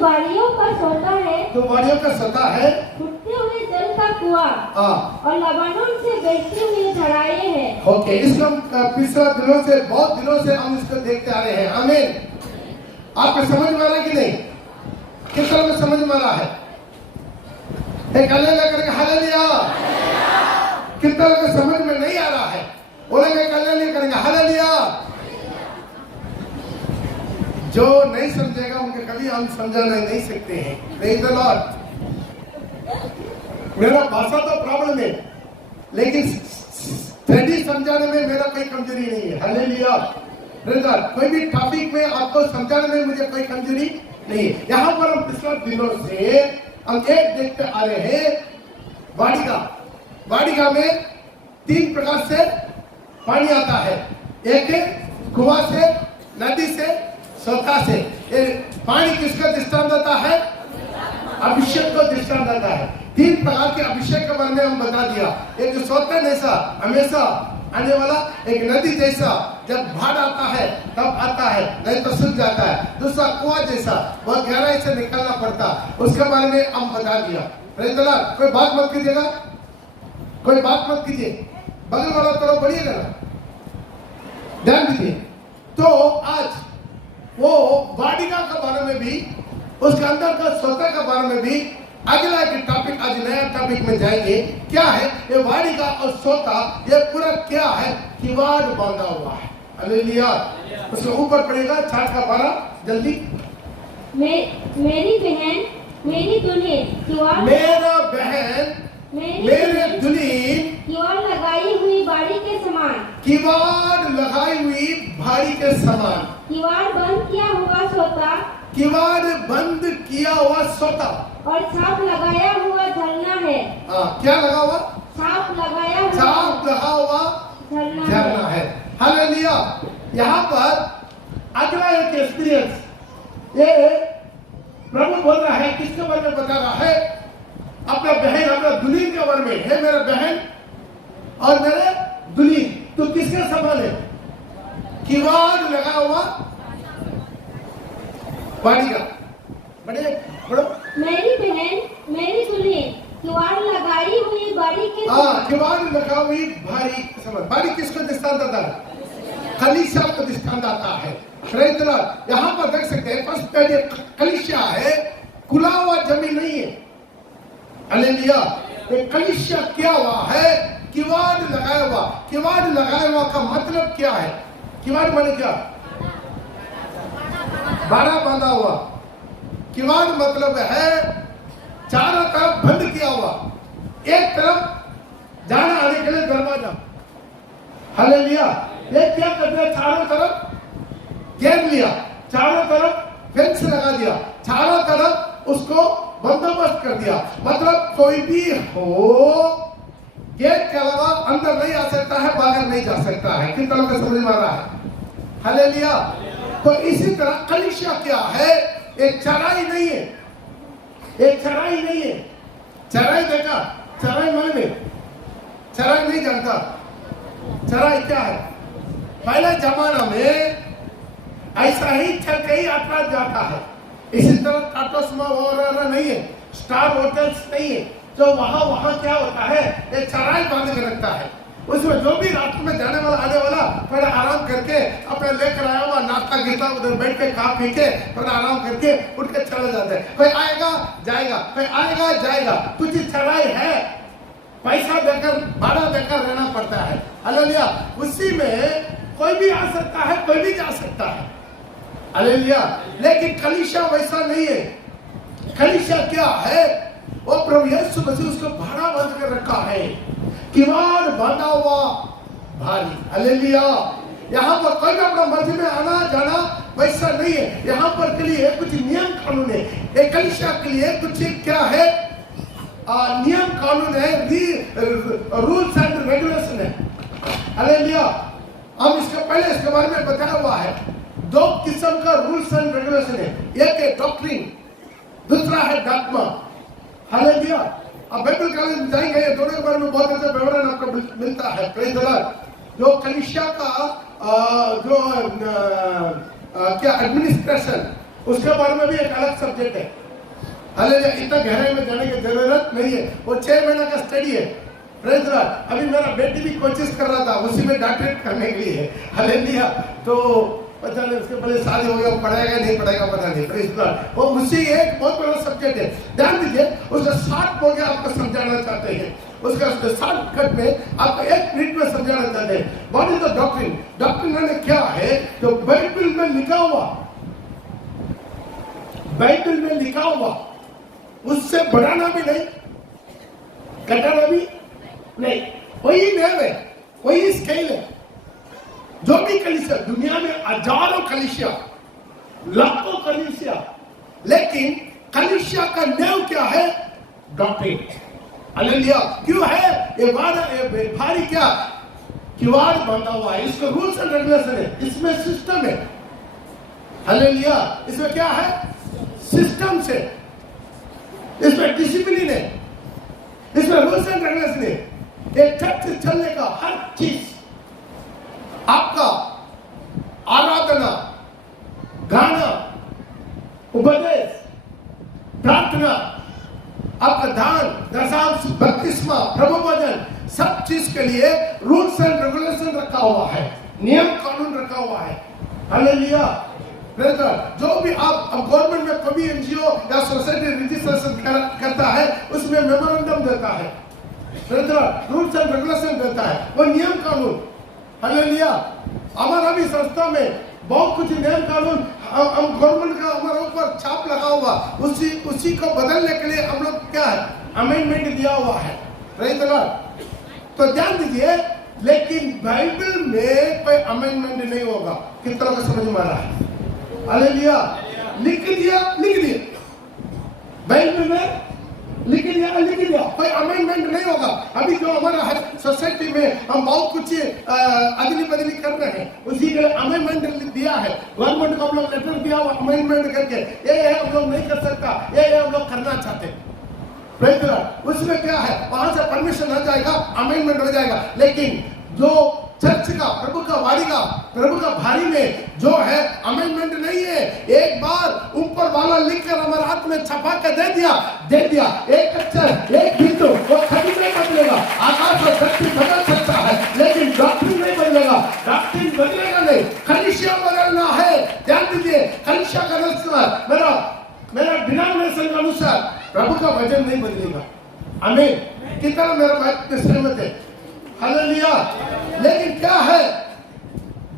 बाड़ियों का सोता है, जो बाड़ियों का सोता है, फूटते हुए जल का कुआं और लबानोन से बहती हुई धाराएं हैं। ओके, इसको हम पिछले दिनों से, बहुत दिनों से हम इसको देखते आ रहे हैं। आमीन। आपको समझ में आ रहा है कि नहीं? किस तरह में समझ में आ रहा है? एक हालेलुया करके हालेलुया। कितना लोगों को समझ में नहीं आ रहा है? बोलेंगे हालेलुया करेंगे हालेलुया। जो नहीं समझेगा उनके कभी हम समझाना नहीं सकते हैं। Praise the Lord. मेरा भाषा तो प्रॉब्लम है, लेकिन स्टडी समझाने में मेरा कोई कमजोरी नहीं है। हालेलुया। Praise the Lord. कोई भी टॉपिक में आपको समझाने में मुझे कोई कमजोरी नहीं है। यहाँ पर हम पिछले दिनों से हम एक देखते आ रहे हैं, वाडिका। वाडिका में 3 प्रकार से पानी आता है। एक कुआं से, नदी से, सोता से। ये पानी किसका दृष्टांत देता है? अभिषेक को दृष्टांत देता है। 3 प्रकार के अभिषेक के बारे में हम बता दिया। एक सोता जैसा हमेशा आने वाला, एक नदी जैसा जब बाढ़ आता है तब आता है, नहीं तो सूख जाता है। दूसरा कुआं जैसा, बहुत गहराई से निकलना पड़ता, उसके बारे में हम बता दिया। Praise the Lord. कोई बात मत कीजिएगा, कोई बात मत कीजिए, बगल वाला तरफ बढ़िएगा ना, ध्यान दीजिए। तो आज वो वाडिका के बारे में भी, उसके अंदर का सोता के बारे में भी अगला एक टॉपिक, आज नया टॉपिक में जाएंगे। क्या है ये वाडिका और सोता? ये पूरा क्या है? किवाड़ बांधा हुआ है। हालेलुया। उसके ऊपर पड़ेगा 4 का 12 जल्दी। मेरी बहन, मेरी दुल्हन, किवाड़, मेरा बहन, मेरे दुल्हन, किवाड़ लगाई हुई बाड़ी के समान, किवाड़ लगाई हुई भारी के समान। किवाड़ बंद किया हुआ सोता, किवाड़ बंद किया हुआ सोता और छाप लगाया हुआ झरना है। क्या लगा हुआ? छाप लगाया हुआ, छाप लगा हुआ झरना है। हालेलुया। यहाँ पर अगला एक एक्सपीरियंस, ये प्रभु बोल रहा है, किसके बारे में बता रहा है? अपना बहन, अपना दुल्हन के बारे में है। मेरा बहन और मेरे दुल्हन, तो किसके समान है? किवाड़ लगा हुआ वाडिका। बड़े बड़ो, मेरी बहन, मेरी दुल्हन, किवाड़ लगाई हुई बाड़ी के समान। किवाड़ लगा हुई भारी के समान। भारी किसको दृष्टांत आता है? कलीसिया को दृष्टांत आता है। Praise the Lord. यहाँ पर देख सकते हैं, फर्स्ट पहले कलीसिया है, खुला हुआ जमीन नहीं है। हालेलुया। ये कलीसिया क्या हुआ है? किवाड़ लगाया हुआ। किवाड़ लगाया हुआ का मतलब क्या है? किवाड़ माने क्या? बाड़ा बांधा हुआ। किवाड़ मतलब है चारों तरफ बंद किया हुआ, एक तरफ जाना आने के लिए दरवाजा। हालेलुया। ये क्या कर दिया? चारों तरफ घेर लिया, चारों तरफ फेंस लगा दिया, चारों तरफ उसको बंदोबस्त कर दिया। मतलब कोई भी हो, गेट के अलावा अंदर नहीं आ सकता है, बाहर नहीं जा सकता है। किस तरह का समझ में आ रहा है? हालेलुया। तो इसी तरह कलीसिया क्या है? एक चराई नहीं है, एक चराई नहीं है। चराई देखा? चराई माने चराई नहीं जानता। चराई क्या है? पहले जमाना में ऐसा ही चल के ही यात्रा जाता है। इसी तरह टाटोस्मा वगैरह नहीं है, स्टार होटल्स नहीं है। तो वहाँ क्या होता है? एक चराई बांध के रखता है। उसमें जो भी रास्ते में जाने वाला आने वाला थोड़ा आराम करके अपना लेकर आया हुआ नाश्ता गिरता, उधर बैठ के खा पी के थोड़ा आराम करके उठ के चले जाते हैं। कोई आएगा जाएगा, कोई आएगा जाएगा। कुछ चढ़ाई है, पैसा देकर, भाड़ा देकर रहना पड़ता है। हालेलुया। उसी में कोई भी आ सकता है, कोई भी जा सकता है। हालेलुया। लेकिन कलीसिया वैसा नहीं है। कलीसिया क्या है? वो प्रभु यीशु मसीह उसको भाड़ा बांध कर रखा है, किवाड़ बांधा हुआ भारी। हालेलुया। यहाँ पर कोई अपना मर्जी में आना जाना वैसा नहीं है। यहाँ पर के लिए कुछ नियम कानून है। एक कलीसिया के लिए कुछ क्या है? नियम कानून है, रूल्स एंड रेगुलेशन है। हालेलुया। हम इसके पहले इसके बारे में बताया हुआ है। 2 किस्म का रूल्स एंड रेगुलेशन है। एक है डॉक्ट्रिन, दूसरा है डॉग्मा। हालेलुया। अब बाइबल कॉलेज में जाएंगे, ये दोनों के बारे में बहुत अच्छा विवरण आपको मिलता है। Praise the Lord. जो कलीसिया का क्या एडमिनिस्ट्रेशन, उसके बारे में भी एक अलग सब्जेक्ट है। हालेलुया, इतना गहराई में जाने की जरूरत नहीं है, वो 6 महीने का स्टडी है। Praise the Lord. अभी मेरा बेटी भी कोशिश कर रहा था उसी में डॉक्टरेट करने के लिए। हालेलुया, तो पता नहीं उसके पहले शादी हो गया, पढ़ाएगा नहीं पढ़ाएगा पता नहीं। Praise the Lord. वो मुझसे एक बहुत बड़ा सब्जेक्ट है। ध्यान दीजिए, उसका शॉर्ट बोल के आपको समझाना चाहते हैं, उसका शॉर्टकट में आपको 1 मिनट में समझाना चाहते हैं। What is the doctrine? Doctrine ने क्या है जो बाइबल में लिखा हुआ, बाइबल में लिखा हुआ, उससे बढ़ाना भी नहीं, घटाना भी नहीं, वही नेम है, वही स्केल है। जो भी कलीसिया, दुनिया में हजारों कलीसिया, लाखों कलीसिया, लेकिन कलीसिया का नेम क्या है? डॉक्ट्रिन। हालेलुया। क्यों है ये भारी? क्या किवाड़ बांधा हुआ है, इसको रूल्स एंड रेगुलेशन है, इसमें सिस्टम है। हालेलुया, इसमें क्या है? सिस्टम से, इसमें डिसिप्लिन है, इसमें रूल्स एंड रेगुलेशन है। एक चर्च से चलने का हर चीज, आपका आराधना, गाना, उपदेश, प्रार्थना, आपका दान, दशांश, बपतिस्मा, प्रभु भजन, सब चीज के लिए रूल्स एंड रेगुलेशन रखा हुआ है, नियम कानून रखा हुआ है। हालेलुया। जो भी आप गवर्नमेंट में कोई एनजीओ या सोसाइटी रजिस्ट्रेशन करता है, उसमें मेमोरेंडम देता है, रूल्स एंड रेगुलेशन देता है, वो नियम कानून। हालेलुया। हमारा भी संस्था में बहुत कुछ नियम कानून, हम गवर्नमेंट का हमारे ऊपर छाप लगा हुआ, उसी को बदलने के लिए हम लोग क्या है, अमेंडमेंट दिया हुआ है। तो ध्यान दीजिए, लेकिन बाइबल में कोई अमेंडमेंट नहीं होगा। किस तरह का समझ में आ रहा है? हालेलुया। लिख दिया बाइबल में, लिख दिया, कोई अमेंडमेंट नहीं होगा। अभी जो हमारा है सोसाइटी में, हम बहुत कुछ अदली बदली कर रहे हैं, उसी के लिए अमेंडमेंट दिया है। गवर्नमेंट को हम लोग लेटर दिया हुआ अमेंडमेंट करके, ये हम लोग नहीं कर सकता, ये हम लोग करना चाहते हैं। उसमें क्या है, वहां से परमिशन हो जाएगा, अमेंडमेंट हो जाएगा। लेकिन जो चर्च का, प्रभु का वाणी का, प्रभु का भारी में जो है, अमेंडमेंट नहीं है। एक बार ऊपर वाला लिखकर हमारे हाथ में छपा के दे दिया, एक अक्षर, एक बिंदु, वो कभी नहीं बदलेगा। आकाश और धरती बदल सकता है, लेकिन डॉक्ट्रिन नहीं बदलेगा, डॉक्ट्रिन बदलेगा नहीं। कलीसिया बदलना है। ध्यान दीजिए, कलीसिया का अनुसार, मेरा डिनोमिनेशन के अनुसार प्रभु का वचन नहीं बदलेगा। आमीन। कितना मेरा बात में सहमत है? हालेलुया। लेकिन क्या है,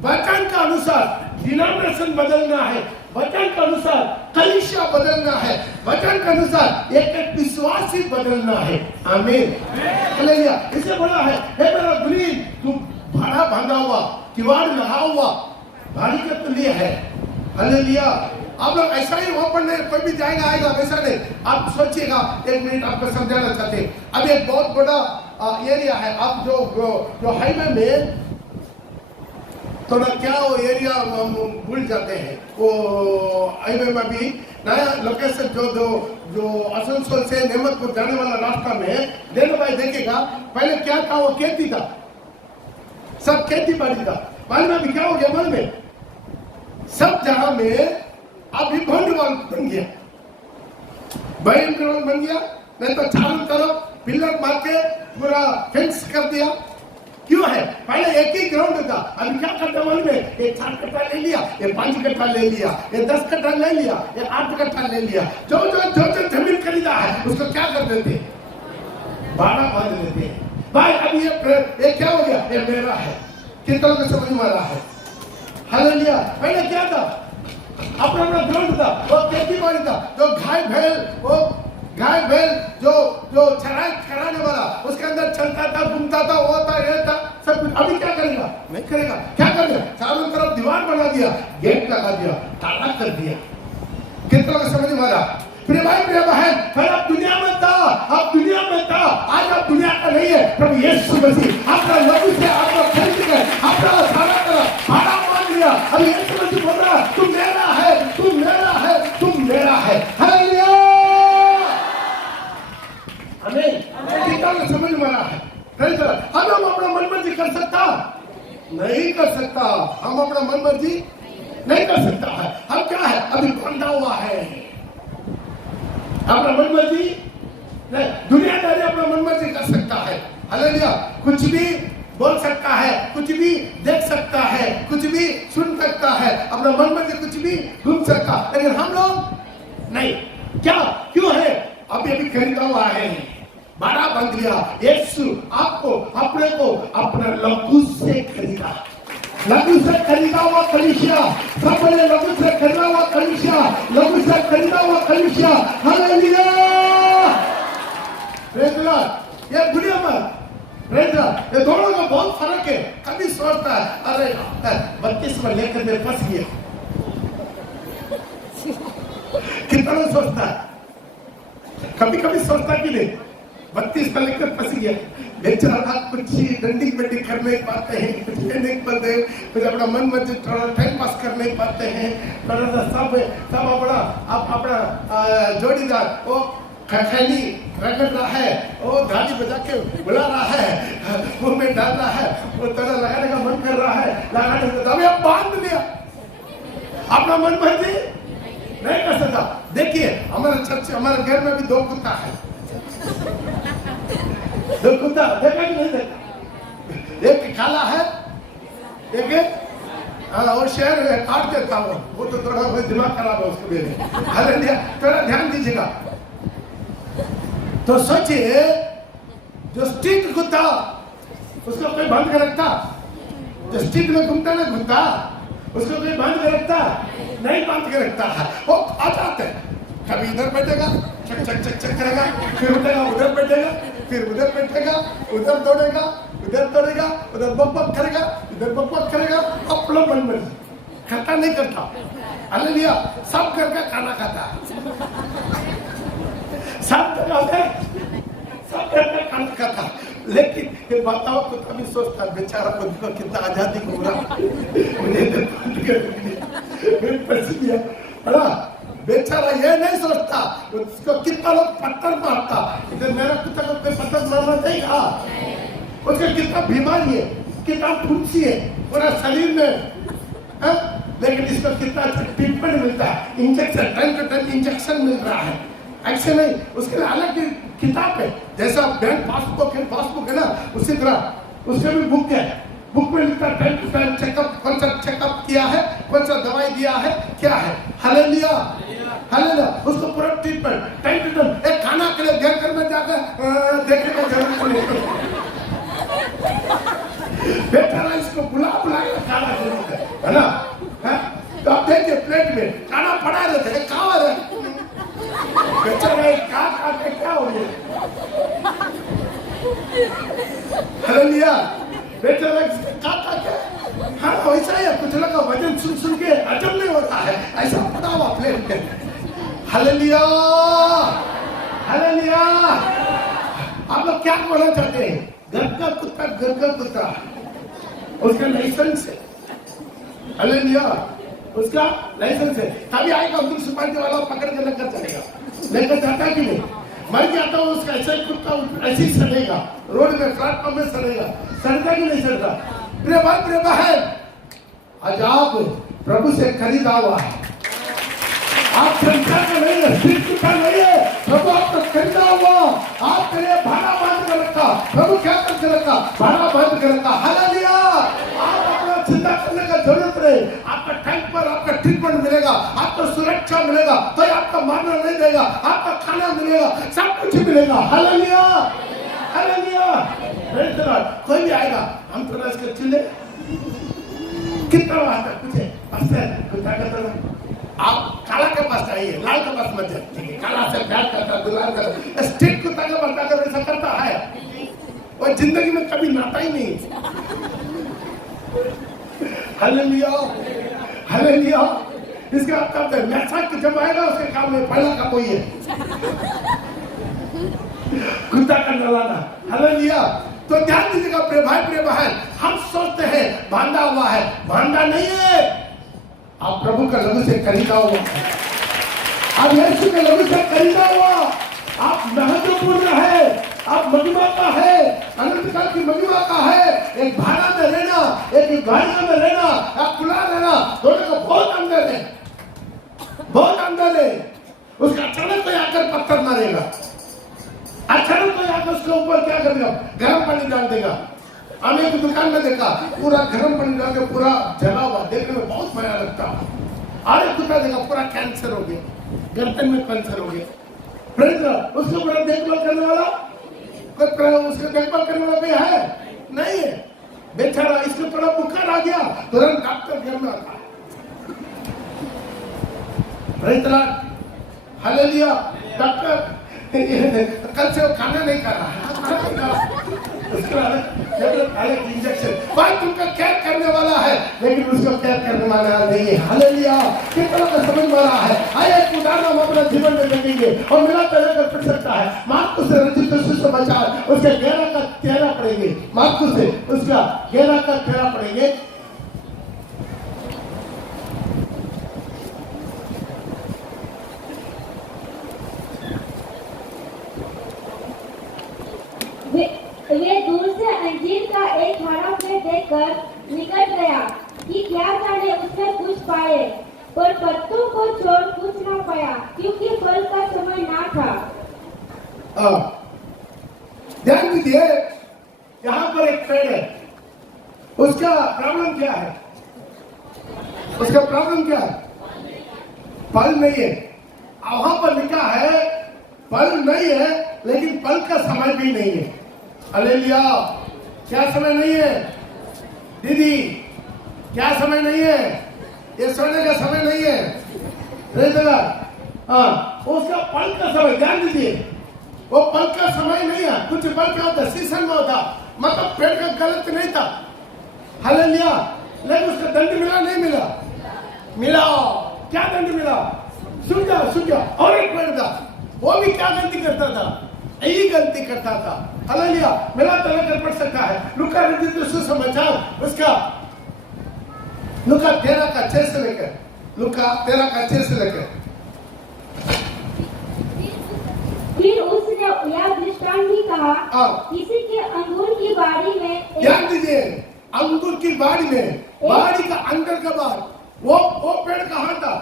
वचन का अनुसार डिनोमिनेशन बदलना है, वचन का अनुसार कलीसिया बदलना है, वचन के अनुसार एक विश्वासी बदलना है। आमीन। हालेलुया। इसे बोला है, हे मेरा गुरीब, तू भाड़ा बांधा हुआ, किवाड़ लगा हुआ, भारी के लिए है। हालेलुया। आप लोग ऐसा ही ओपन नहीं, कोई भी जाएगा आएगा, वैसा नहीं। आप सोचिएगा, 1 मिनट आपको समझाना चाहते हैं। अब एक बहुत बड़ा एरिया है, आप जो हाईवे में थोड़ा क्या वो एरिया भूल जाते हैं, वो हाईवे में भी नया लोकेशन जो आसनसोल से नेमतपुर जाने वाला रास्ता में देनो भाई देखेगा, पहले क्या था, वो खेती था, सब खेती बाड़ी था। बाद में अभी क्या हो गया, मन में सब जगह में अभी भंडवाल बन गया, भंडवाल बन गया। नहीं तो चारों तरफ पिलर मार के पूरा फेंस कर दिया। क्यों है? पहले एक ही ग्राउंड था, अभी क्या करते मालूम है, ये 4 कट्ठा ले लिया, ये 5 कट्ठा ले लिया, ये 10 कट्ठा ले लिया, ये 8 कट्ठा ले लिया। जो जमीन खरीदा है उसको क्या कर देते, भाड़ा बांध देते हैं। भाई अब ये क्या हो गया, ये मेरा है। कितना को समझ में आ रहा है? हालेलुया। पहले क्या था, अपना ग्राउंड था, वो खेती बाड़ी था, जो गाय बैल जो चराई कराने वाला उसके अंदर चलता था, घूमता था, वो था, ये था, सब कुछ। अभी क्या करेगा? नहीं करेगा। क्या करेगा? चारों तरफ दीवार बना दिया, गेट लगा दिया, ताला कर दिया। कितना को समझ में आ रहा? प्रिय भाई, प्रिय बहन, पहले आप दुनिया में था, आज आप दुनिया का नहीं है। प्रभु यीशु मसीह आपका लहू से आपका खरीद कर आपका सारा तरफ भाड़ा मान लिया। अब यीशु मसीह बोल रहा है, तू मेरा है, तू मेरा है, तू मेरा है। हालेलुया। आमीन। कितना को समझ में आ रहा है? अब हम अपना मनमर्जी कर सकता नहीं कर सकता, हम अपना मनमर्जी नहीं कर सकता है। हम क्या है, अभी बंधा हुआ है। अपना मनमर्जी नहीं, दुनियादारी अपना मनमर्जी कर सकता है। हालेलुया, कुछ भी बोल सकता है, कुछ भी देख सकता है, कुछ भी सुन सकता है, अपना मनमर्जी कुछ भी घूम सकता है, लेकिन हम लोग नहीं। क्या क्यों है? अभी खरीदा हुआ है, बड़ा बंध लिया। यीशु आपको अपने को अपना लहू से खरीदा, लहू से खरीदा हुआ कलीसिया। सब बोले लहू से खरीदा हुआ कलीसिया, लहू से खरीदा हुआ कलीसिया। Hallelujah, praise the Lord. ये दुनिया में प्रेज़ द लॉर्ड, ये दोनों का बहुत फर्क है। कभी सोचता है अरे 32 में लेकर मैं फंस गया, कितना सोचता है, कभी सोचता कि नहीं 32 में लेकर फंस गया। बेचारा कुछ डंडी बंडी कर नहीं पाते हैं, कुछ नहीं पाते, कुछ अपना मन मर्जी थोड़ा टाइम पास कर नहीं पाते हैं। थोड़ा सा सब अपना जोड़ीदार वो खैनी रगड़ रहा है, वो गाड़ी बजा के बुला रहा है, मुंह में डाल रहा है, वो थोड़ा लगाने का मन कर रहा है, लगाने का बांध लिया, अपना मन मर्जी नहीं कर सकता। देखिए हमारे चर्च, हमारे घर में भी 2 कुत्ता है, 2 कुत्ता देखा कि नहीं देखा? एक काला है, एक वो शहर है, काट देता वो तो थोड़ा दिमाग खराब है उसको मेरे। हालेलुया, थोड़ा ध्यान दीजिएगा। तो सोचिए जो स्ट्रीट कुत्ता, उसको कोई बांध के रखता? जो स्ट्रीट में घूमता ना घूमता, उसको कोई बांध के रखता? नहीं बांध के रखता है। वो आ जाते, कभी इधर बैठेगा, चक चक चक चक करेगा, फिर उठेगा उधर बैठेगा, फिर उधर बैठेगा, उधर दौड़ेगा, उधर बक करेगा, इधर बक करेगा, अपना मन मर्जी खाता नहीं करता। हालेलुया, सब करके खाना खाता, सब करके खाना खाता। लेकिन ये बताओ तो कभी सोचता बेचारा को कितना आजादी घूम रहा, बड़ा बेचारा ये नहीं सोचता उसको कितना लोग पत्थर मारता। इधर मेरा कुत्ता को कोई पत्थर मारना देगा? उसका कितना बीमारी है, कितना फुंसी है पूरा शरीर में है? लेकिन इसको कितना ट्रीटमेंट मिलता है, injection, time to time injection मिल रहा है। ऐसे नहीं, उसके लिए अलग किताब है, जैसा बैंक पासबुक है ना, उसी तरह उसके भी बुक है। बुक में लिखता है टाइम टू टाइम चेकअप, कौन सा चेकअप किया है, कौन सा दवाई दिया है, क्या है। हालेलुया, हालेलुया, उसको पूरा ट्रीटमेंट टाइम टू टाइम। एक खाना के लिए घर में जाकर देखने का जरूरत नहीं, बेचारा इसको बुला के खाना है ना। तो आप देखिए प्लेट में खाना पड़ा रहता है, कहाँ है बेचारा, क्या हो गया? हालेलुया, बेचारा खा के, हाँ वैसा है, कुछ लगा वजन सुन के अजब नहीं होता है, ऐसा पड़ा हुआ प्लेट में। Hallelujah, hallelujah. आप लोग क्या बोलना चाहते हैं? घर का कुत्ता उसका लाइसेंस है। हालेलुया, उसका लाइसेंस है। तभी आएगा म्युनिसिपैलिटी वाला पकड़ के लेकर जाता कि नहीं? मर जाता हूँ उसका ऐसा कुत्ता ऐसे ही सड़ेगा, रोड में प्लेटफॉर्म में सड़ता कि नहीं सड़ता? प्रिय भाई प्रिय बहन, आज आप प्रभु से खरीदा हुआ है, आप संसार का नहीं है, स्ट्रीट का नहीं है, प्रभु आपको खरीदा हुआ, आपके लिए भाड़ा बांध कर रखा। प्रभु क्या करके रखा? भाड़ा बांध कर रखा। हालेलुया, आप अपना चिंता करने का जरूरत नहीं, आपका टाइम पर आपका ट्रीटमेंट मिलेगा, आपको सुरक्षा मिलेगा, तो आपका मारना नहीं देगा, आपका खाना मिलेगा, सब कुछ मिलेगा। Hallelujah, hallelujah, praise the Lord. कोई भी आएगा, हम थोड़ा इसके चिल्ले कितना आता पूछे, कुत्ता कहता आप काला के पास आइए, लाल के पास मत जाइए। काला से प्यार करता, दुलार करता, स्ट्रीट कुत्ता का बर्ताव कर ऐसा करता है, वो जिंदगी में कभी नाता ही नहीं। Hallelujah, hallelujah. इसका मतलब है मैसाक जब आएगा उसके काम में पहला का कोई है कुत्ता का नलाना। हालेलुया। तो ध्यान दीजिएगा प्रिय भाई प्रिय बहन, हम सोचते हैं बांधा हुआ है, बांधा नहीं है। आप प्रभु का लहू से खरीदा हुआ है, आप यीशु के लहू से खरीदा हुआ, आप महत्वपूर्ण है, आप महिमा का है, अनंत काल की महिमा का है। एक भाड़ा में रहना, एक गाड़ियों में रहना, आप खुला रहना, दोनों का बहुत अंदर है। बहुत अंदर है, उसका अचानक कोई आकर पत्थर मारेगा, अचानक कोई आकर उसके ऊपर क्या करेगा, गर्म पानी डाल देगा। हमने एक दुकान में देखा, पूरा गर्म पानी डाल के पूरा जला हुआ, देखने में बहुत भया लगता। और एक दुकान देखा, पूरा कैंसर हो गया, गर्दन में कैंसर हो गया। उसके ऊपर देखभाल करने वाला, उसके देखभाल करने वाला कोई है नहीं है, बेचारा। इसके ऊपर बुखार आ गया, तुरंत डॉक्टर घर में आता है। हालेलुया। डॉक्टर कल से वो खाना नहीं खा रहा, उसके बाद इंजेक्शन, भाई तुमका केयर करने वाला है, लेकिन उसको केयर करने वाला नहीं है। हालेलुया। कितना का समझ में रहा है। आइए एक उदाहरण हम अपने जीवन में देखेंगे और मेरा तरह कर सकता है। मार्कुस से रचित सुसमाचार, उसके 11 का 13 पढ़ेंगे। मार्कुस से उसका 11 का 13 पढ़ेंगे। वे दूर से अंजीर का एक हरा पेड़ देखकर निकट गया कि क्या जाने उसमें कुछ पाए, पर पत्तों को छोड़ कुछ न पाया, क्योंकि फल का समय ना था। ध्यान दीजिए, यहाँ पर एक पेड़ है, उसका प्रॉब्लम क्या है? उसका प्रॉब्लम क्या है? फल नहीं है। वहां पर लिखा है फल नहीं है, लेकिन फल का समय भी नहीं है। हालेलुया। क्या समय नहीं है दीदी? क्या समय नहीं है? ये सोने का समय नहीं है। हाँ, उसका फल का समय, ध्यान दीजिए, वो फल का समय नहीं है। कुछ फल क्या होता है, सीजन में होता, मतलब पेड़ का गलत नहीं था। हालेलुया। लेकिन उसका दंड मिला नहीं मिला? मिला। क्या दंड मिला? सुन जाओ। और एक पेड़ था, वो भी क्या गलती करता था? यही गलती करता था। हालेलुया। मेरा तरह कर पढ़ सकता है। लूका रचित सुसमाचार, उसका लूका 13 का 6 से लेकर, लूका 13 का 6 से लेकर। फिर उसने यह दृष्टांत भी कहा, किसी के अंगूर की बाड़ी में, ध्यान दीजिए, अंगूर की बाड़ी में, बाड़ी का अंदर का बाड़, वो पेड़ कहाँ था?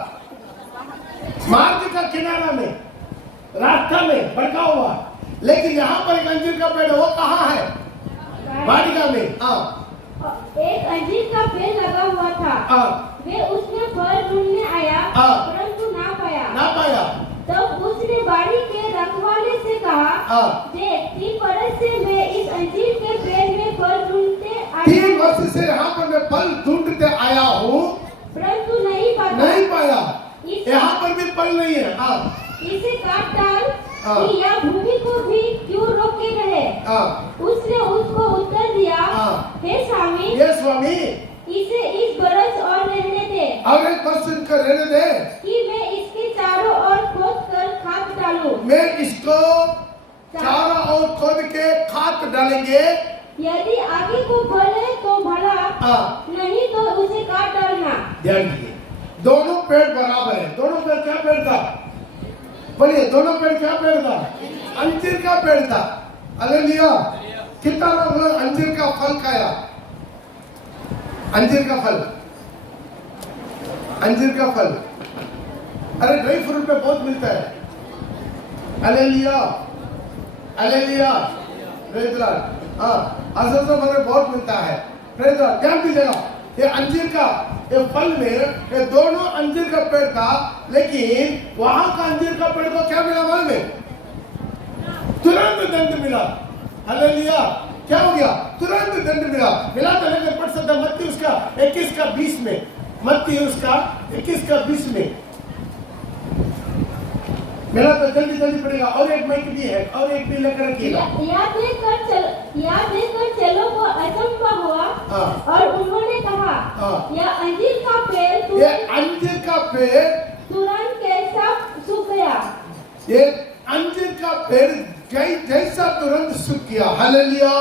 मार्ग का किनारा में, रास्ता में बढ़ा हुआ। लेकिन यहाँ पर एक अंजीर का पेड़ है, वो कहाँ है? वाटिका में। एक अंजीर का पेड़ लगा हुआ था। वे उसमें फल ढूंढने आया, परंतु ना पाया। तब उसने बाड़ी के रखवाले से कहा, देख 3 वर्ष से मैं इस अंजीर के पेड़ में फल ढूंढते आया, 3 वर्ष से यहाँ पर मैं फल ढूंढते आया हूँ, परंतु नहीं पाया। यहाँ पर भी फल नहीं है। इसे काट डाल कि यह भूमि को भी क्यों रोके रहे? उसने उसको उत्तर दिया, हे स्वामी, इसे इस बरस और रहने दे, और एक वर्ष इनका रहने दे, कि मैं इसके चारों ओर खोद कर खाद डालूं। मैं इसको चारों ओर खोद के खाद डालेंगे। यदि आगे को फले तो भला, नहीं तो उसे काट डालना। ध्यान दीजिए, दोनों पेड़ बराबर है। दोनों पेड़ क्या पेड़ था? बोलिए, दोनों पेड़ क्या पेड़ था? अंजीर का पेड़ था। हालेलुया। कितना लोग अंजीर का फल खाया? अंजीर का फल। अरे ड्राई फ्रूट में बहुत मिलता है। हालेलुया। Praise Lord. में बहुत मिलता है। Praise Lord. ध्यान दीजिएगा, ये अंजीर का ये फल में ये दोनों अंजीर का पेड़ था, लेकिन वहां का अंजीर का पेड़ को क्या मिला मालूम है? तुरंत दंड मिला। हालेलुया। क्या हो गया? तुरंत दंड मिला। तो लेकर पढ़ सकता मत्ती उसका 21 का 20 में, मत्ती उसका 21 का 20 में। मेरा तो जल्दी पड़ेगा। और एक माइक भी है, और एक भी लेकर रखिएगा। याद देखकर चलो को अचंभा हुआ, और उन्होंने कहा, यह अंजीर का पेड़ तुरंत कैसा सूख गया? ये अंजीर का पेड़ जैसा तुरंत सूख गया। हालेलुया।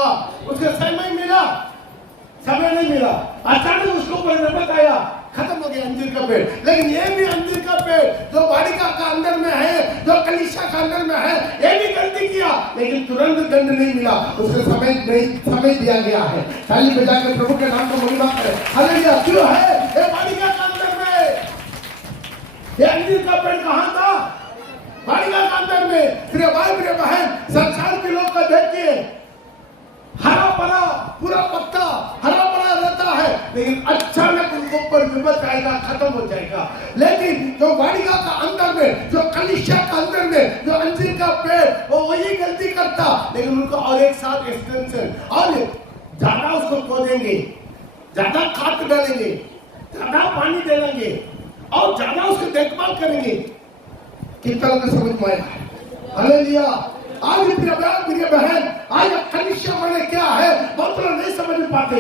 उसका समय नहीं मिला। अचानक उसको परिवर्तन आया, खत्म हो गया अंजीर का पेड़। लेकिन ये भी अंजीर का पेड़ जो वाटिका का अंदर में है, जो कलीसिया का अंदर में है, ये भी गलती किया, लेकिन तुरंत दंड नहीं मिला। उसके समय दिया गया है। ताली बजाकर प्रभु के नाम को महिमा करें। हालेलुया। क्यों है ये वाटिका का अंदर में? ये अंजीर का पेड़ कहाँ था? बाड़ीगा के अंदर में। फिर भाई मेरे बहन, संसार के लोग का देखिए, हरा भरा पूरा पत्ता हरा भरा रहता है, लेकिन अचानक उनको ऊपर विपत आएगा, खत्म हो जाएगा। लेकिन जो बाड़ीगा का अंदर में, जो कलिसिया का अंदर में, जो अंजीर का पेड़, वो वही गलती करता, लेकिन उनको और एक साथ एक्सटेंशन, और ज्यादा उसको खोदेंगे, ज्यादा खाद डालेंगे, ज्यादा पानी डालेंगे और ज्यादा उसकी देखभाल करेंगे। कितना लोग समझ में आया? हालेलुया। आज प्रिय बहन, आज कलिसिया माने क्या है बहुत लोग नहीं समझ पाते।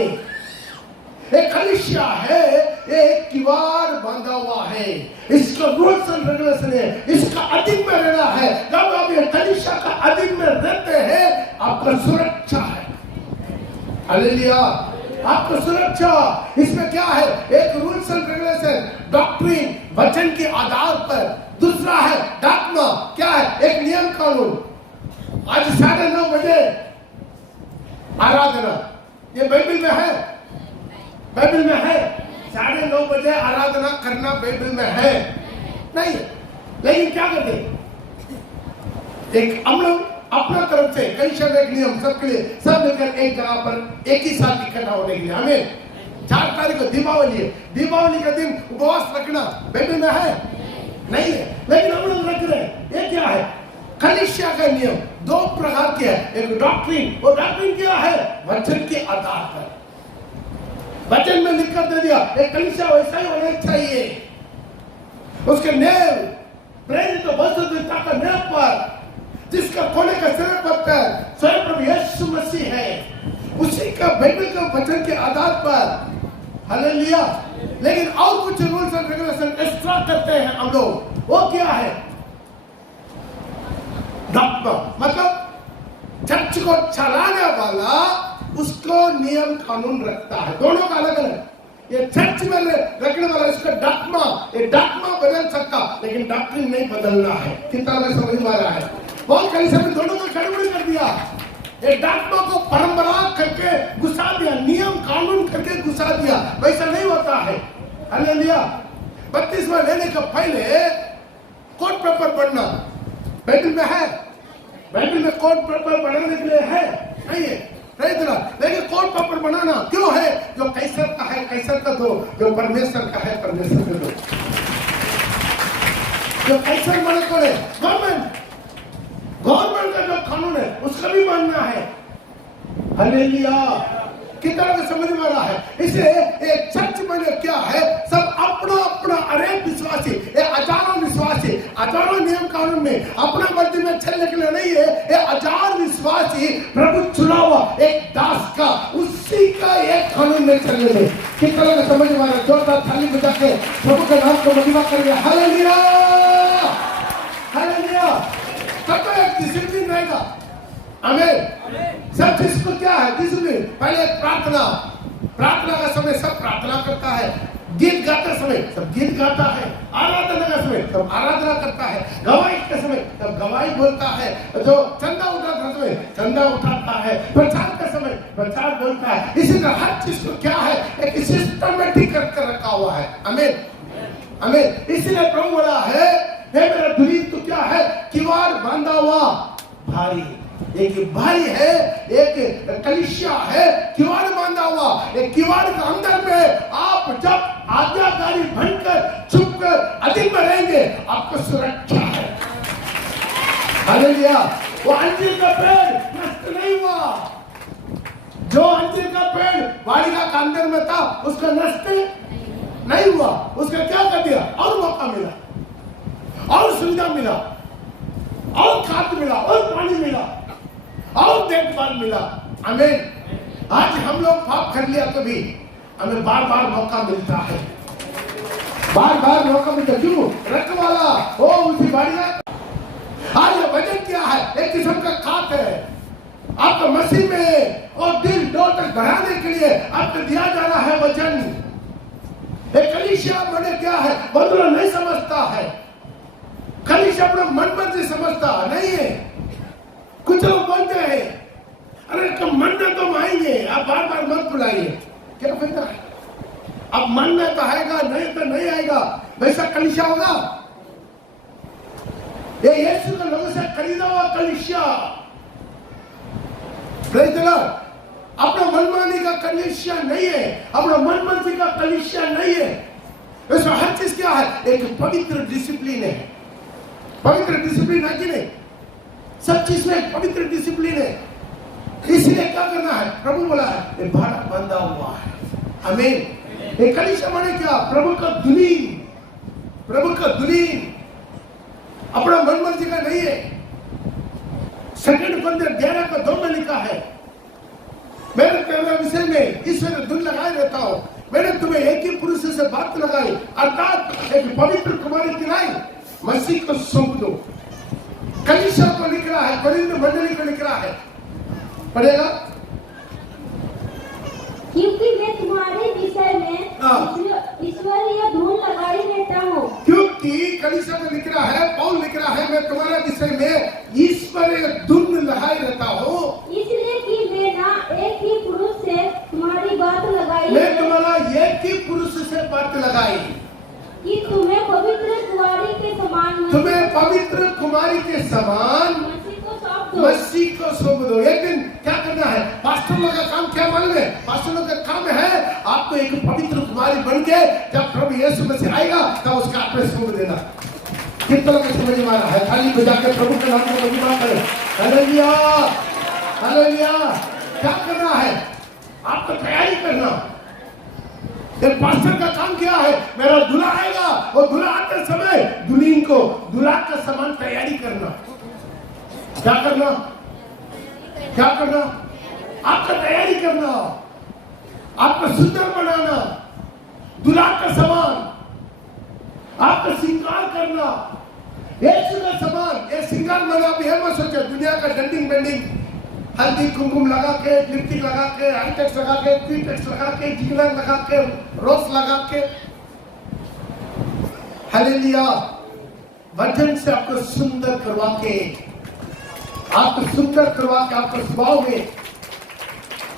एक कलिसिया है, एक किवाड़ बांधा हुआ है, इसका रूल्स एंड रेगुलेशन है, इसका अधीन में रहना है। जब आप ये कलिसिया का अधीन में रहते हैं, आपका सुरक्षा है। हालेलुया। आपको सुरक्षा, इसमें क्या है? एक रूल्स एंड रेगुलेशन, डॉक्ट्रिन, वचन के आधार पर। दूसरा है डॉग्मा, क्या है? एक नियम कानून। आज 9:30 बजे आराधना, ये बाइबल में है, बाइबल में है। 9:30 बजे आराधना करना बाइबल में है नहीं, लेकिन क्या करते? एक हम लोग अपना तरफ से कई शब्द, एक नियम सबके लिए, सब मिलकर एक जगह पर एक ही साथ इकट्ठा होने के लिए। हमें 4 तारीख को दीपावली है, दीपावली का दिन उपवास रखना बाइबल में है नहीं है, लेकिन हम लोग रख रहे हैं। ये क्या है? कलिसिया का नियम 2 प्रकार के है, एक डॉक्ट्रिन, वो डॉक्ट्रिन क्या है? वचन के आधार पर, वचन में लिख कर दे दिया एक कलिसिया वैसा ही होना चाहिए, उसके नेव प्रेरित वचन का नेव पर, जिसका कोने का सिर पर स्वयं प्रभु यीशु मसीह है, उसी का बाइबल का वचन के आधार पर। हालेलुया। लेकिन और कुछ रूल्स एंड रेगुलेशन एक्स्ट्रा करते हैं हम लोग। वो क्या है? डॉक्टर, मतलब चर्च को चलाने वाला उसको नियम कानून रखता है, दोनों का अलग अलग। ये चर्च में रखने वाला इसका डॉक्मा, ये डॉक्मा बदल सकता, लेकिन डॉक्ट्रिन नहीं बदलना है। कितना में समझ में आ रहा है? बहुत कलिसिया में दोनों को गड़बड़ कर दिया। एक डॉक्मा को परंपरा करके घुसा दिया, नियम कानून करके घुसा दिया, वैसा नहीं होता है। हालेलुया। बपतिस्मा लेने का पहले कोर्ट पेपर पढ़ना बाइबल में है, बाइबल में कोर्ट पेपर बनाने के लिए है नहीं है, नहीं देना, लेकिन कोर्ट पेपर बनाना क्यों है? जो कैसर का है कैसर का दो, जो परमेश्वर का है परमेश्वर का दो। जो कैसर माने कौन है? गवर्नमेंट, गवर्नमेंट का जो कानून है उसका भी मानना है। हालेलुया। कितना में समझ में आ रहा है? इसे एक चर्च में क्या है, सब अपना अपना अनेक विश्वासी, हजारों विश्वासी, हजारों नियम कानून में अपना मर्जी में चलने के लिए नहीं है, ये 1000 विश्वासी प्रभु चुना हुआ एक दास का, उसी का एक कानून में चलने में। कितना में समझ में आ रहा है? जोरदार ताली बजा के प्रभु के नाम को महिमा करेंगे। Hallelujah, hallelujah. तब एक डिसिप्लिन रहेगा। आमीन। सब चीज को क्या है? डिसिप्लिन। पहले प्रार्थना, प्रार्थना का समय सब प्रार्थना करता है, गीत गाते समय सब गीत गाता है, आराधना का समय सब आराधना करता है, गवाही के समय सब गवाही बोलता है, जो चंदा उठाता समय चंदा उठाता है, प्रचार का समय प्रचार बोलता है। इसी तरह हर चीज को क्या है? एक सिस्टमेटिक करके रखा हुआ है। आमीन, आमीन। इसीलिए प्रभु बोला है, हे मेरा दुरीत तो क्या है? किवाड़ बांधा हुआ भारी, एक भाई है, एक कलिसिया है, किवाड़ बांधा हुआ। एक किवाड़ के अंदर में आप जब आज्ञाकारी बनकर चुपकर अधीन में रहेंगे, आपको सुरक्षा है। हालेलुया। वो अंजीर का पेड़ नष्ट नहीं हुआ, जो अंजीर का पेड़ बाड़ीगा के अंदर में था उसका नष्ट नहीं हुआ, उसका क्या कर दिया? और मौका मिला, और सुविधा मिला, और खाद मिला, और पानी मिला, और देखभाल मिला। आमीन। आज हम लोग पाप कर लिया तो भी हमें बार बार मौका मिलता है, बार बार मौका मिलता। क्यों? रखवाला ओ उसी बाड़ीगा। आज वजन क्या है? एक किस्म का खाद है आपका मसीह में, और दिल डोर तक बढ़ाने के लिए आपको दिया जा रहा है वचन। एक कलीसिया बने क्या है? बंदूक नहीं समझता है, कलीसिया अपना मन मर्जी समझता नहीं है। कुछ लोग बोलते हैं, अरे कब मन में तो आएंगे, आप बार बार मत बुलाइए, क्या फायदा है? अब मन में तो आएगा, नहीं तो नहीं आएगा, वैसा कलीसिया होगा ये यीशु के लोगों से खरीदा हुआ कलीसिया, प्रेज़ द लॉर्ड। अपना मनमानी का कलीसिया नहीं है, अपना मनमर्जी का कलीसिया नहीं है। इसमें हर चीज क्या है? एक पवित्र डिसिप्लिन है। पवित्र डिसिप्लिन है कि नहीं? सब चीज में एक पवित्र डिसिप्लिन है। इसलिए क्या करना है? प्रभु बोला है ये भाड़ा बंधा हुआ है। आमीन। ये कलीसिया माने क्या? प्रभु का दुलीन, प्रभु का दुलीन, अपना मनमर्जी का नहीं है। सेकंड Corinthians 11:2 में लिखा है, मैंने पहले विषय में ईश्वर धुन लगाए रहता हूं, मैंने तुम्हें एक ही पुरुष से बात लगाई, अर्थात एक पवित्र कुमारी दिलाई, मसीह को सौंप दो। कलीसिया को लिख रहा है, कोरिन्थ मंडली को लिख रहा है, पढ़ेगा। क्योंकि मैं तुम्हारे विषय में ईश्वरीय धुन लगाई रहता हूँ। क्योंकि कलीसिया में लिख रहा है, पौल लिख रहा है, मैं तुम्हारे विषय में ईश्वरीय धुन लगाई रहता हूँ, इसलिए कि मैं ना एक ही पुरुष से तुम्हारी बात लगाई, मैं तुम्हारा एक ही पुरुष से बात लगाई कि तुम्हें पवित्र कुमारी के समान, तुम्हें पवित्र कुमारी के समान मसीह को सौंप दो। एक दिन क्या करना है? पास्टर लोग का काम क्या मालूम है? पास्टर लोग का काम है आपको एक पवित्र कुमारी बन के जब प्रभु यीशु मसीह आएगा तब उसका हाथ में सौंप देना। कितना लोग समझ में आ रहा है? खाली बजा के प्रभु के नाम को महिमा करें। Hallelujah, hallelujah. क्या करना है? आपको तैयारी करना। एक पास्टर का काम क्या है? मेरा दूल्हा आएगा और दूल्हा आते समय दुल्हन को दूल्हा का समान तैयारी करना। क्या करना? क्या करना? आपका तैयारी करना, आपको सुंदर बनाना, दूल्हा का समान, आपका श्रृंगार करना, यीशु का समान। ये श्रृंगार मैंने आप यह मत सोचे दुनिया का डंडिंग बेंडिंग, हल्दी कुमकुम लगा के, लिपस्टिक लगा के, आईटेक्स लगा के, पीटेक्स लगा के, जिगलर लगा के, रोज लगा के। हालेलुया। वचन से आपको सुंदर करवा के, आपको सुंदर करवा के, आपको स्वभाव में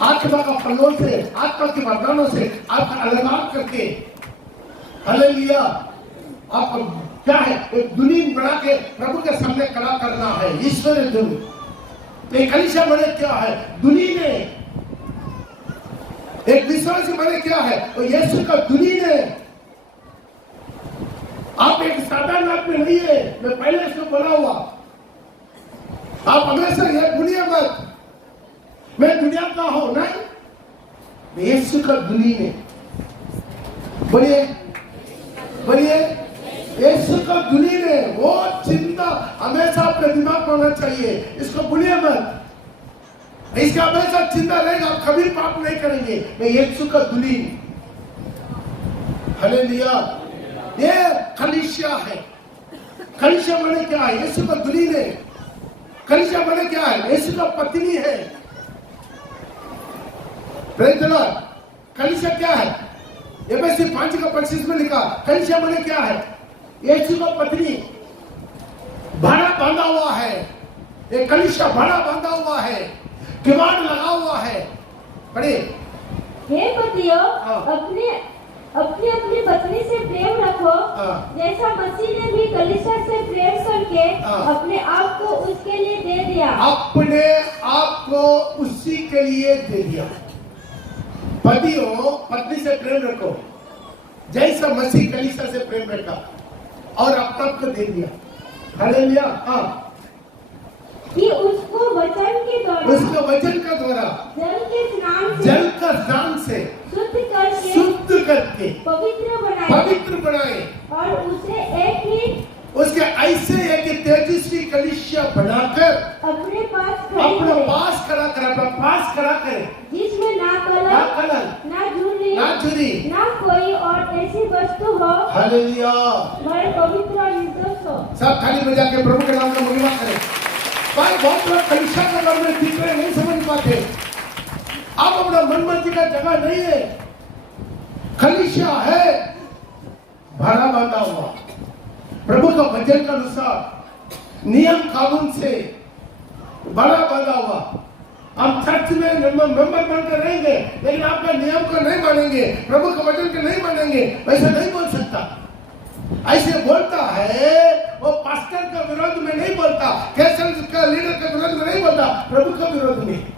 आत्मा का फलों से, आत्मा के वरदानों से आपका अलगाव करके, हालेलुया, आपको क्या है? एक दुल्हन बना के प्रभु के सामने खड़ा करना है, ईश्वरीय धुन। तो एक कलीसिया बने क्या है? दुल्हन है। एक विश्वासी बने क्या है? तो यीशु का दुल्हन है। आप एक साधारण आदमी नहीं है, मैं पहले इसको बोला हुआ। आप हमेशा ये दुनिया मत, मैं दुनिया का हूं, नहीं, मैं यीशु का दुल्हन है। बोलिए, बोलिए, यीशु का दुल्हन है। वो चिंता हमेशा आपके दिमाग में होना चाहिए, इसको भूलिए मत। इसका हमेशा चिंता रहेगा, आप कभी पाप नहीं करेंगे। मैं यीशु का दुल्हन। हालेलुया। ये कलीसिया है। कलीसिया माने क्या है? यीशु का दुल्हन है। कलीसिया माने क्या है? यीशु का पत्नी है। Praise the Lord. कलीसिया क्या है? एफएसी 5:25 में लिखा, कलीसिया माने क्या है? यीशु का पत्नी। भाड़ा बांधा हुआ है, एक कलीसिया भाड़ा बांधा हुआ है, किवाड़ लगा हुआ है। पढ़े। हे पतियों, अपनी अपनी पत्नी से प्रेम रखो, जैसा मसीह ने भी कलीसिया से प्रेम करके अपने आप को उसके लिए दे दिया। अपने आप को उसी के लिए दे दिया। पतियों, पत्नी से प्रेम रखो जैसा मसीह कलीसिया से प्रेम रखा और अपने आप को दे दिया। हालेलुया। कि उसको वचन के द्वारा, उसको वचन का द्वारा, जल का स्नान से शुद्ध करके पवित्र बनाए और उसे एक ही, उसके ऐसे एक तेजस्वी कलीसिया बनाकर अपने पास खड़ा करे, जिसमें ना कलंक, ना झुर्री, ना कोई और ऐसी वस्तु हो। हालेलुया। बड़े पवित्र और निर्दोष हो। सब थाली बजा के प्रभु के नाम का महिमा करें। भाई बहुत लोग कलीसिया के बारे में ठीक है नहीं समझ पाते। अब अपना मनमर्जी का जगह नहीं है। कलीसिया है भाड़ा बांधा हुआ, प्रभु का वचन के अनुसार, नियम कानून से बड़ा बांधा हुआ। हम चर्च में मेंबर बनकर रहेंगे, लेकिन आपका नियम को नहीं मानेंगे, प्रभु के वचन को नहीं मानेंगे, वैसा नहीं बोल सकता। ऐसे बोलता है, वो पास्टर का विरोध में नहीं बोलता, कैसल का लीडर का विरोध में नहीं बोलता, प्रभु का विरोध में।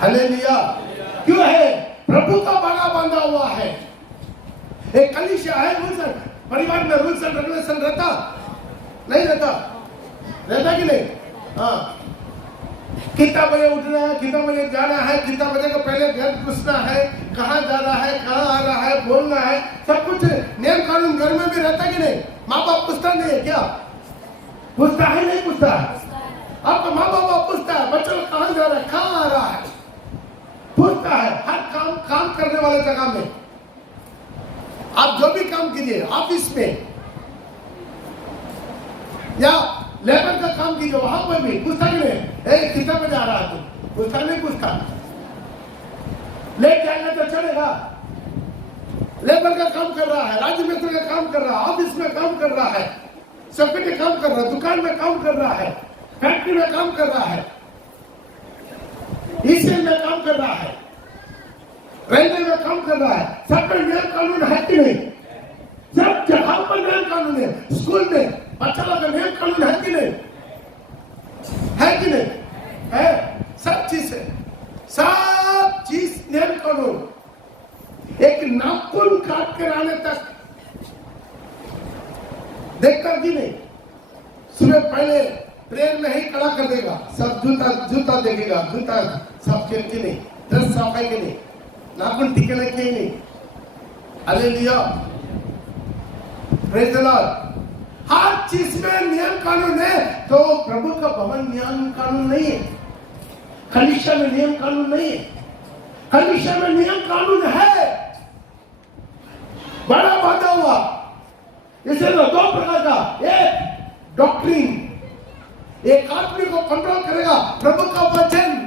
हालेलुया। क्यों है? प्रभु का बड़ा बांधा हुआ है। एक कलीसिया है, रूल्स परिवार में रूल्स एंड रेगुलेशन रहता नहीं रहता? रहता कि नहीं? हाँ, कितना बजे उठना है, कितना बजे जाना है, कितना बजे को पहले घर घुसना है, कहाँ जा रहा है, कहाँ आ रहा है, बोलना है, सब कुछ नियम कानून घर में भी रहता कि नहीं? माँ बाप पूछता नहीं है क्या? पूछता है नहीं पूछता है? आपका माँ बाप पूछता है बच्चों कहाँ जा रहा है, कहाँ आ रहा है, पूछता है। हर काम करने वाले जगह में आप जो भी काम कीजिए, ऑफिस में या लेबर का काम कीजिए, वहां पर भी पूछता कि नहीं, कितना बजे आ रहा है तुम? पूछता नहीं पूछता? लेट जाएगा तो चलेगा? लेबर का काम कर रहा है, राज्य मिस्त्री का काम कर रहा है, ऑफिस में काम कर रहा है, सेक्रेटरी काम कर रहा है, दुकान में काम कर रहा है, फैक्ट्री में काम कर रहा है, ईसीएल में काम कर रहा है, रेलवे में काम कर रहा है, सब पर नियम कानून है कि नहीं? सब जगह पर नियम कानून है। स्कूल में बच्चा लोग का नियम कानून है कि नहीं? है कि नहीं? है। सब चीज है, सब चीज नियम कानून। एक नाखून काट कर आने तक देखता कि नहीं? सुबह पहले प्रेयर में ही खड़ा कर देगा, सब जूता देखेगा, जूता साफ किया कि नहीं, ड्रेस साफ है कि नहीं, नाखून टिके लगे कि नहीं। Hallelujah, praise the Lord. हर चीज में नियम कानून है, तो प्रभु का भवन नियम कानून नहीं है। कलीसिया में नियम कानून नहीं है। कलीसिया में नियम कानून है, बड़ा बांधा हुआ। इसे दो प्रकार का, एक डॉक्ट्रिन, एक आदमी को कंट्रोल करेगा प्रभु का वचन,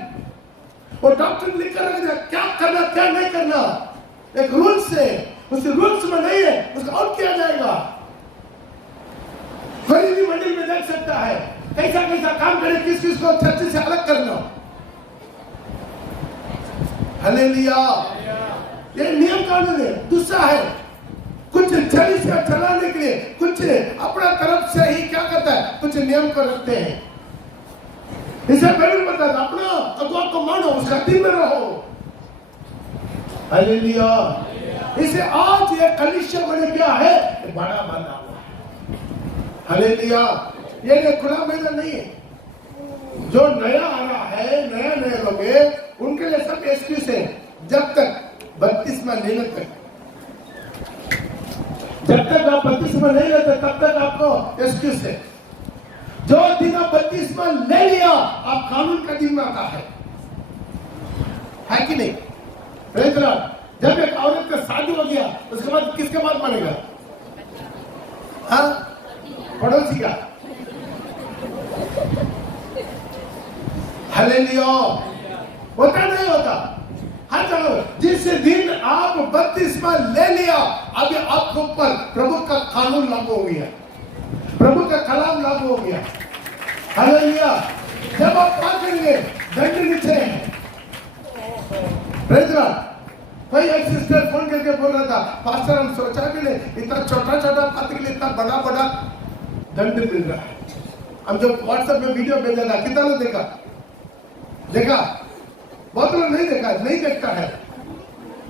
और डॉक्ट्रिन लिख कर रखेगा क्या करना क्या नहीं करना, एक रूल्स है, उस रूल्स में नहीं है, उसको आउट किया जाएगा। कोई भी मंदिर में देख सकता है कैसा कैसा काम करे, किस किस को चर्च से अलग करना। हालेलुया, ये नियम कानून है। दूसरा है कुछ चली से चलाने के लिए कुछ अपना तरफ से ही क्या करता है, कुछ नियम को रखते हैं। इसे बाइबल बताता है, अपना अगुआ को मानो, उसका दिन में रहो। हालेलुया। इसे आज ये कलीसिया बने क्या है, बड़ा बना हुआ है। हालेलुया। ये खुला मैदान नहीं है। जो नया आ रहा है, नया लोग हैं, उनके लिए सब एक्सक्यूज है। जब तक 32वां लेने तक, जब तक आप 32वां नहीं लेते तब तक आपको एक्सक्यूज है। जो दिन आप 32वां ले लिया, आप कानून का दिन में आता है कि नहीं? Praise the Lord. जब एक औरत का शादी हो गया, उसके बाद किसके बाद मानेगा? हाँ, पड़ोसी का। हालेलुया। होता नहीं होता? हाँ, चलो, जिस दिन आप 32वां ले लिया, अभी आपके ऊपर प्रभु का कानून लागू हो गया, प्रभु का कलाम लागू हो गया। हालेलुया। जब आप क्या करेंगे, दंड नीचे है। Praise the Lord. कोई एक सिस्टर फोन करके बोल रहा था, पास्टर हम सोचा भी नहीं, इतना छोटा छोटा बात के लिए इतना बड़ा बड़ा दंड मिल रहा है। हम जो व्हाट्सएप में वीडियो भेजा था, कितना लोग देखा? बहुत लोग नहीं देखा, नहीं देखता है।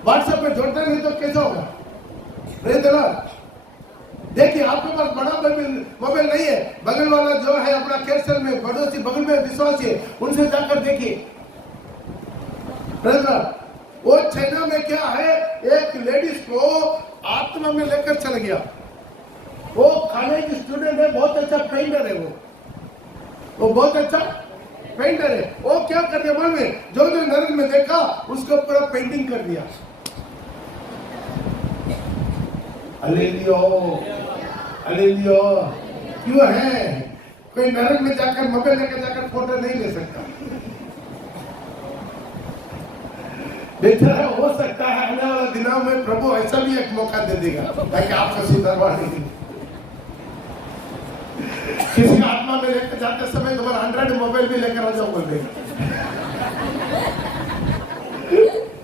व्हाट्सएप में जोड़ता नहीं तो कैसा होगा? Praise the Lord. देखिए, आपके पास बड़ा मोबाइल नहीं है, बगल वाला जो है अपना कैंसर में पड़ोसी बगल में विश्वासी है, उनसे जाकर देखिए। Praise the Lord. वो चाइना में क्या है, एक लेडीज को आत्मा में लेकर चल गया। वो कॉलेज स्टूडेंट है, बहुत अच्छा पेंटर है। वो बहुत अच्छा पेंटर है। वो क्या कर दिया मालूम है? जो नरक में देखा उसको पूरा पेंटिंग कर दिया। Hallelujah, hallelujah. क्यों है? कोई नरक में जाकर मोबाइल लेकर जाकर फोटो नहीं ले सकता। बेचारा, हो सकता है आने वाला दिनों में प्रभु ऐसा भी एक मौका दे देगा ताकि आपको सुधरवाने के लिए। किसी आत्मा में लेकर जाते समय तुम्हारा 100 मोबाइल भी लेकर आ जाओ बोल देगा।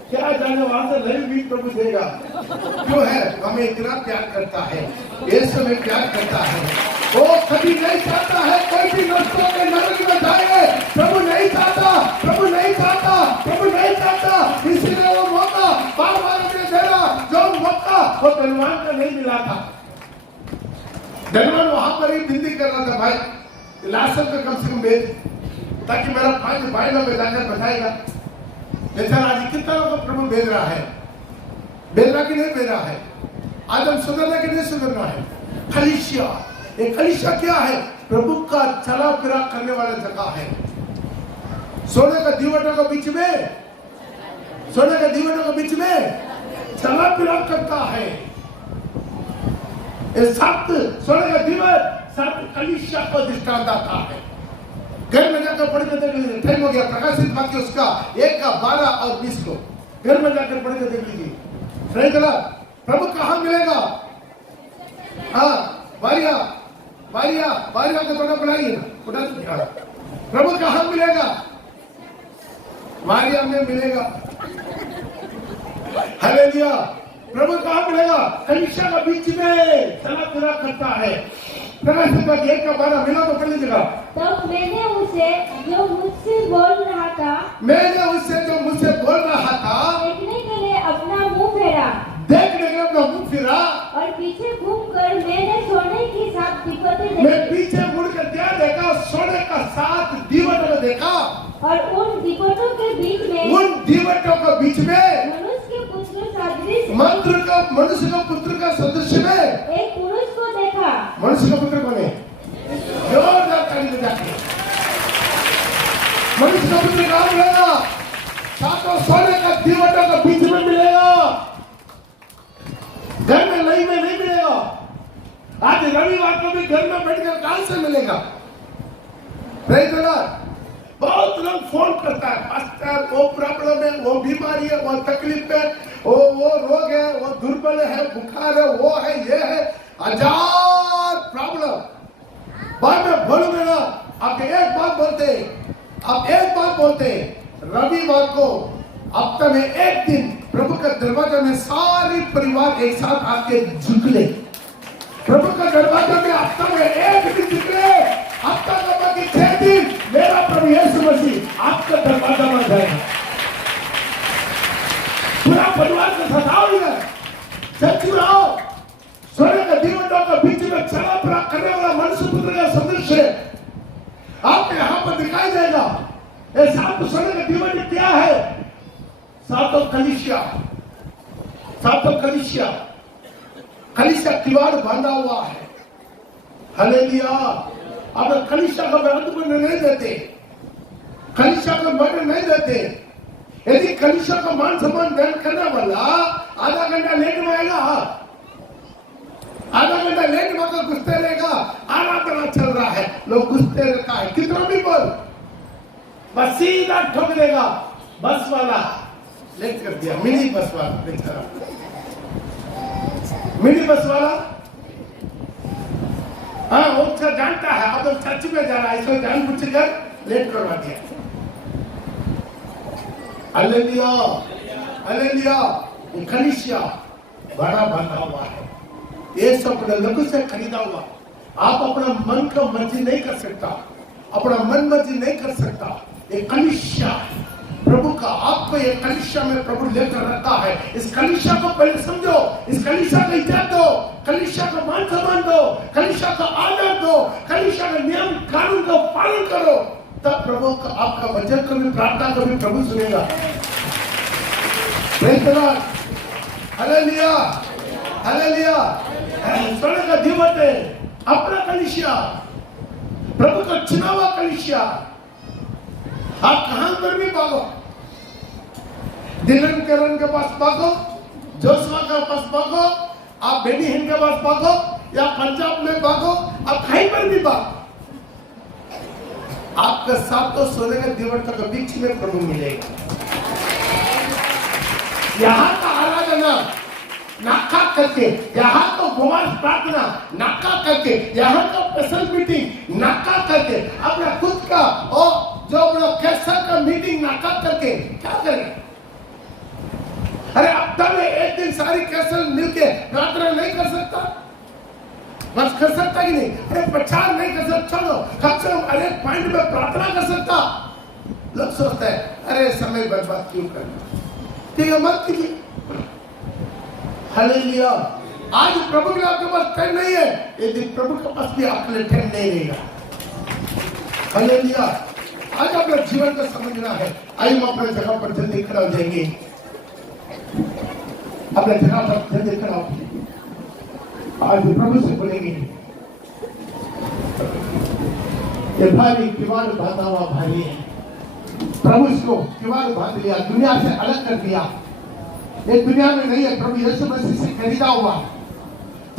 क्या जाने वहां से नई भी प्रभु देगा। क्यों है? हमें इतना प्यार करता है, यीशु हमें प्यार करता है। वो कभी नहीं चाहता है कोई भी नष्ट होकर नरक में जाए। प्रभु नहीं चाहता, प्रभु नहीं चाहता, प्रभु नहीं चाहता। इसलिए वो मौका बार बार हमें दे रहा। जो मौका वो धनवान का नहीं मिला था। धनवान वहां पर ही विनती कर रहा था, भाई लाशर को कम से कम भेज, ताकि मेरा भाई में जाकर बताएगा। लेकिन आज कितना लोग प्रभु भेज रहा है, भेज रहा कि नहीं भेज रहा है? आज हम सुधरना कि नहीं सुधरना है? कलीसिया, ये कलीसिया क्या है? प्रभु का चला फिरा करने वाला जगह है। सोने का दीवटों के बीच में, सोने के दीवटों के बीच में चला फिरा करता है। ये सात सोने का दीवट सात कलीसिया को दृष्टांत आता है। घर में जाकर पढ़ के देख लीजिए, टाइम हो गया। प्रकाशित वाक्य उसका 1:12-20 को घर में जाकर पढ़ के देख लीजिए। सही गला प्रभु कहाँ मिलेगा? हाँ, बारिया बारिया बारिया को थोड़ा बढ़ाइए ना। प्रभु कहाँ मिलेगा? बारिया में मिलेगा। हालेलुया। प्रभु कहाँ मिलेगा? कलीसिया का बीच में चला फिरा करता है। प्रकाशित वाक्य 1:12 मिला तो पढ़ लीजिएगा। तब मैंने उसे जो मुझसे बोल रहा था, मैंने उससे जो मुझसे बोल रहा था, देखने के लिए अपना मुंह फेरा, देखने के लिए अपना मुंह फिरा, और पीछे घूमकर मैंने सोने की 7 दीवटें मैं देखी। पीछे मुड़कर क्या देखा? सोने का 7 दीवट देखा, और उन दीवटों के बीच में, उन दीवटों के बीच में मनुष्य के पुत्र सदृश मनुष्य का पुत्र का सदृश में एक पुरुष को देखा। मनुष्य का पुत्र कौन है? जोरदार ताली बजाते। मनुष्य का पुत्र कहाँ मिलेगा? सातों सोने का दीवटों के बीच में मिलेगा। घर में नहीं मिलेगा। आज रविवार को भी घर में बैठकर कहां से मिलेगा? Praise the Lord. बहुत लोग फोन करता है, पास्टर वो प्रॉब्लम है, वो बीमारी है, वो तकलीफ है, वो रोग है, वो दुर्बल है, बुखार है, वो है, ये है, 1000 प्रॉब्लम। बाद में बोलूंगा ना, आप एक बात बोलते, रविवार को हफ्ते में एक दिन प्रभु का दरवाजा में सारी परिवार एक साथ आके झुक ले। प्रभु का दरवाजा में हफ्ते में एक दिन झुक ले। हफ्ता का बाकी 6 दिन मेरा प्रभु यीशु मसीह आपका दरवाजा में जाएगा। पूरा परिवार के साथ आओगे, सच में आओ। सोने का दीवटों के बीच में चला फिरा करने वाला मनुष्य पुत्र का सदृश है आपको यहाँ पर दिखाई देगा। ये 7 सोने का दीवट क्या है? सातों कलीसिया किवाड़ बांधा हुआ है। हालेलुया। अब कलीसिया का महत्व नहीं देते, कलीसिया का महत्व नहीं देते। यदि कलीसिया का मान सम्मान दान करने वाला आधा घंटा लेट में आएगा, आधा घंटा लेट में आकर घुसते रहेगा, आराधना चल रहा है, लोग घुसते रहता है, कितना भी बोल, बस सीधा ठोक देगा। बस वाला लेट कर दिया, मिनी बस वाला बेचारा, मिनी बस वाला। हाँ, वो अच्छा जानता है, अब तो चर्च में जा रहा है, इसको जानबूझकर लेट करवा दिया। Hallelujah, hallelujah. कलीसिया बड़ा बना हुआ है, ये सब लोगों से खरीदा हुआ। आप अपना मन का मर्जी नहीं कर सकता, अपना मन मर्जी नहीं कर सकता। ये कलीसिया प्रभु का, आपको ये कलीसिया में प्रभु लेकर रखा है। इस कलीसिया को पहले समझो, इस कलीसिया को इज्जत दो, कलीसिया को मान सम्मान दो, कलीसिया को आदर दो, कलीसिया के नियम कानून का पालन करो, तब प्रभु का आपका वचन को भी, प्रार्थना को भी प्रभु सुनेगा। Praise the Lord. Hallelujah, hallelujah. सोने का दीवट है अपना कलीसिया, प्रभु का चुना हुआ कलीसिया। आप कहां पर भी भागो, दिलन करन के पास भागो, जोशुआ के पास भागो, आप बेनी हिंद के पास भागो, या पंजाब में भागो, आप कहीं पर भी भागो, आपके साथ तो सोने के दीवट के बीच में प्रभु मिलेगा। यहाँ का आराधना नाका करके, यहाँ तो गुमान प्रार्थना नाका करके, यहाँ का स्पेशल मीटिंग नाका करके, अपना खुद का और जो अपना कैंसर का मीटिंग नाका करके क्या करें? सारी कैसल मिलके प्रार्थना नहीं कर सकता? बस कर सकता कि नहीं? अरे प्रचार नहीं कर सकता, चलो कम से कम अरे पॉइंट में प्रार्थना कर सकता। लोग सोचते हैं अरे समय बर्बाद क्यों करना, ठीक है मत कीजिए। हालेलुया। आज प्रभु के लिए आपके पास टाइम नहीं है, एक दिन प्रभु के पास भी आपके लिए टाइम नहीं रहेगा। हालेलुया। आज अपने जीवन को समझना है। आइए हम अपने जगह पर जल्दी खड़ा हो जाएंगे, अपने जगह पर जल्दी खड़ा हो। आज प्रभु से बोलेंगे, ये भारी किवाड़ बांधा हुआ भारी है। प्रभु इसको किवाड़ बांध लिया, दुनिया से अलग कर दिया। ये दुनिया में नहीं है, प्रभु यीशु मसीह से खरीदा हुआ।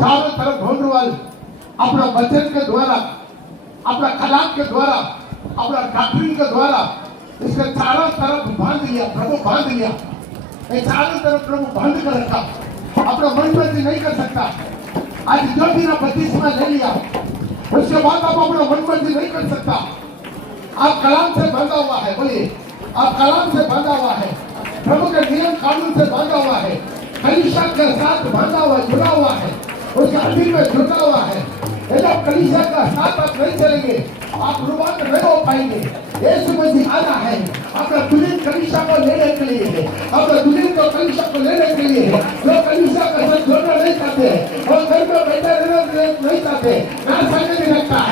चारों तरफ ढूंढ वाल अपना वचन के द्वारा, अपना कलाम के द्वारा, अपना डॉक्ट्रिन के द्वारा इसके चारों तरफ बांध लिया। प्रभु बांध लिया, ये चारों तरफ प्रभु बांध कर रखा। अपना मन मर्जी नहीं कर सकता। आज जो बिना बपतिस्मा ले लिया उसके बाद आप अपना मन मर्जी नहीं कर सकता। आप कलाम से बांधा हुआ है, बोलिए आप कलाम से बांधा हुआ है, प्रभु के नियम कानून से बांधा हुआ है, कलीसिया के साथ बांधा हुआ, जुड़ा हुआ है, उसके अधीन में जुड़ा हुआ है। यदि आप कलीसिया का साथ आप नहीं चलेंगे, आप रुबान नहीं हो पाएंगे। यीशु मसीह आना है अपना दुल्हन कलीसिया को लेने के लिए है, अपना दुल्हन को कलीसिया को लेने के लिए है। लोग कलीसिया के साथ जुड़ना नहीं चाहते हैं और घर में बैठे रहना नहीं चाहते, ना संग नहीं रखता है।